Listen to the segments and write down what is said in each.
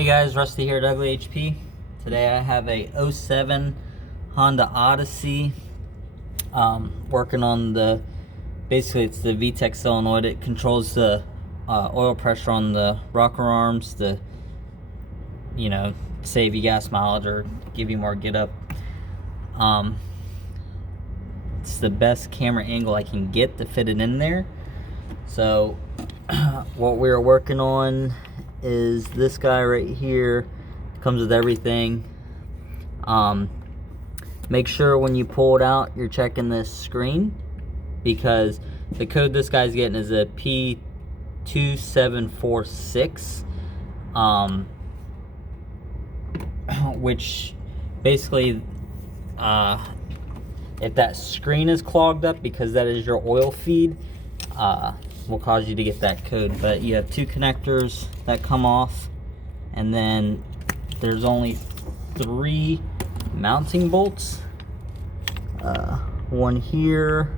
Hey guys, Rusty here at Ugly HP. Today I have a '07 Honda Odyssey. Working on basically it's the vtec solenoid. It controls the oil pressure on the rocker arms to, save you gas mileage or give you more get up. It's the best camera angle I can get to fit it in there. So what we're working on is this guy right here. Comes with everything. Make sure when you pull it out you're checking this screen, because the code this guy's getting is a p2746, which basically if that screen is clogged up, because that is your oil feed, will cause you to get that code. But you have two connectors that come off, and then there's only 3 mounting bolts. One here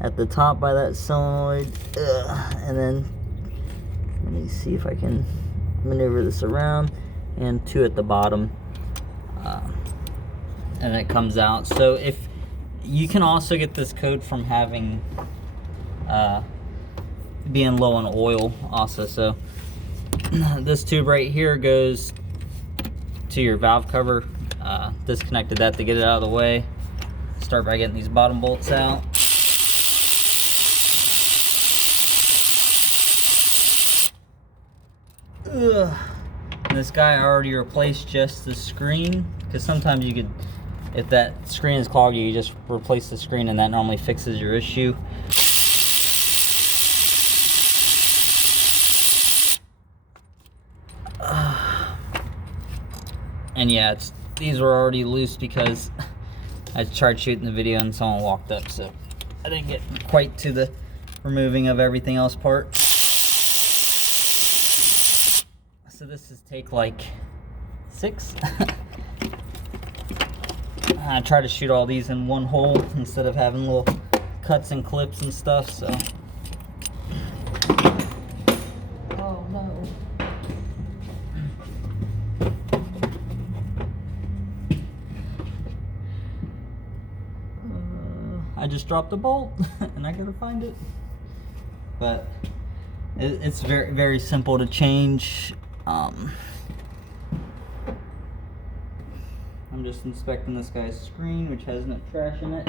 at the top by that solenoid, and then let me see if I can maneuver this around, and 2 at the bottom, and it comes out. So if you can also get this code from having being low on oil also. So this tube right here goes to your valve cover. Disconnected that to get it out of the way. Start by getting these bottom bolts out. And this guy I already replaced just the screen, because sometimes you could, if that screen is clogged, you just replace the screen and that normally fixes your issue. And yeah, these were already loose because I tried shooting the video and someone walked up, so I didn't get quite to the removing of everything else part. So this is take like 6. I try to shoot all these in one hole instead of having little cuts and clips and stuff, so. Oh no. I just dropped a bolt and I gotta find it. But it's very, very simple to change. I'm just inspecting this guy's screen, which has no trash in it.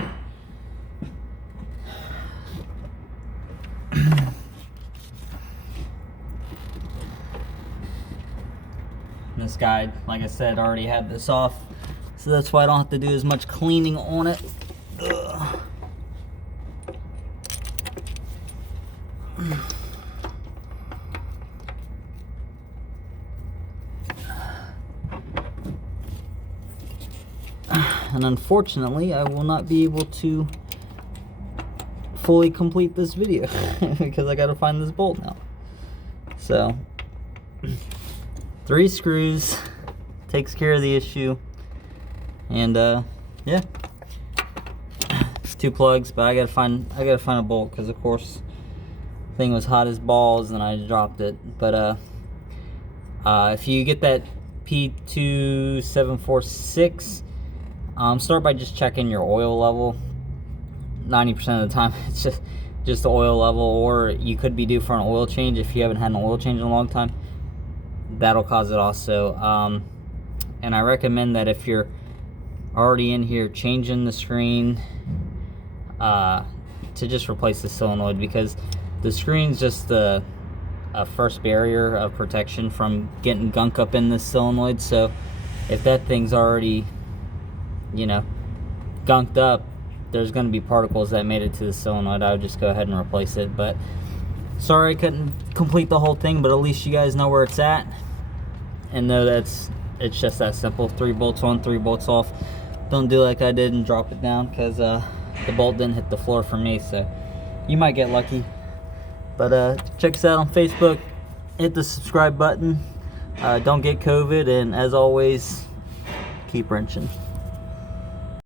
This guy, like I said, already had this off, so that's why I don't have to do as much cleaning on it. Ugh. And unfortunately, I will not be able to fully complete this video because I gotta find this bolt now. So 3 screws takes care of the issue, and yeah, 2 plugs. But I gotta find a bolt, because of course the thing was hot as balls and I dropped it. But if you get that p2746, start by just checking your oil level. 90% of the time it's just the oil level, or you could be due for an oil change if you haven't had an oil change in a long time. That'll cause it also. And I recommend that if you're already in here changing the screen, to just replace the solenoid, because the screen's just a first barrier of protection from getting gunk up in this solenoid. So if that thing's already gunked up, there's going to be particles that made it to the solenoid. I would just go ahead and replace it. But sorry I couldn't complete the whole thing, but at least you guys know where it's at and know it's just that simple. 3 bolts on, 3 bolts off. Don't do like I did and drop it down, because the bolt didn't hit the floor for me, so you might get lucky. But check us out on Facebook, hit the subscribe button, don't get COVID, and as always, keep wrenching.